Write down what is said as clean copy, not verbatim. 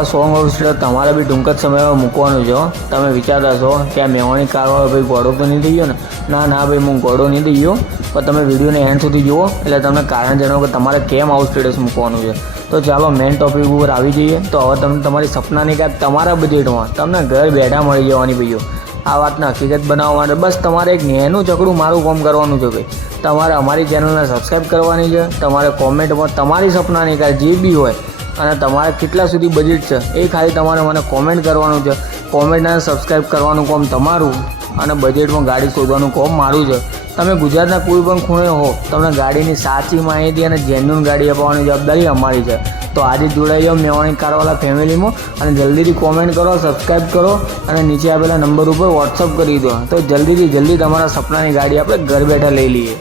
આ song house તમારે બી ટૂંક જ સમયમાં મૂકવાનું છે. તમે વિચારતા છો કે આ મેવાણી કારવાળો ભાઈ ગોળો તો નહીં થઈ ગયો ને? ના ભાઈ, હું ગોળો નહીં થઈ ગયો. પણ તમે વિડીયોને એન્ડ સુધી જુઓ એટલે તમને કારણ જણાવો કે તમારે કેમ આવું સ્ટેટસ મૂકવાનું છે. તો ચાલો મેઇન ટોપિક ઉપર આવી જઈએ. તો હવે તમને તમારી સપનાની કાર તમારા બજેટમાં તમને ઘર બેઠા મળી જવાની ભાઈઓ. આ વાતના હકીકત બનાવવા માટે બસ તમારે એક નેનું ચકડું મારું કામ કરવાનું છે ભાઈ. તમારે અમારી ચેનલને સબસ્ક્રાઈબ કરવાની છે. તમારે કોમેન્ટમાં તમારી સપનાની કાર જે બી હોય અને તમારે કેટલા સુધી બજેટ છે એ ખાલી તમારે મને કોમેન્ટ કરવાનું છે. કોમેન્ટ અને સબસ્ક્રાઈબ કરવાનું કામ તમારું અને બજેટમાં ગાડી શોધવાનું કામ મારું છે. તમે ગુજરાતના કોઈ પણ ખૂણે હો, તમને ગાડીની સાચી માહિતી અને જેન્યુન ગાડી અપાવવાની જવાબદારી અમારી છે. તો આજે જોડાઈ જાઓ મેવાણી કારવાલા ફેમિલીમાં અને જલ્દીથી કોમેન્ટ કરો, સબસ્ક્રાઈબ કરો અને નીચે આપેલા નંબર ઉપર વોટ્સઅપ કરી દો. તો જલ્દી તમારા સપનાની ગાડી આપણે ઘર બેઠા લઈ લઈએ.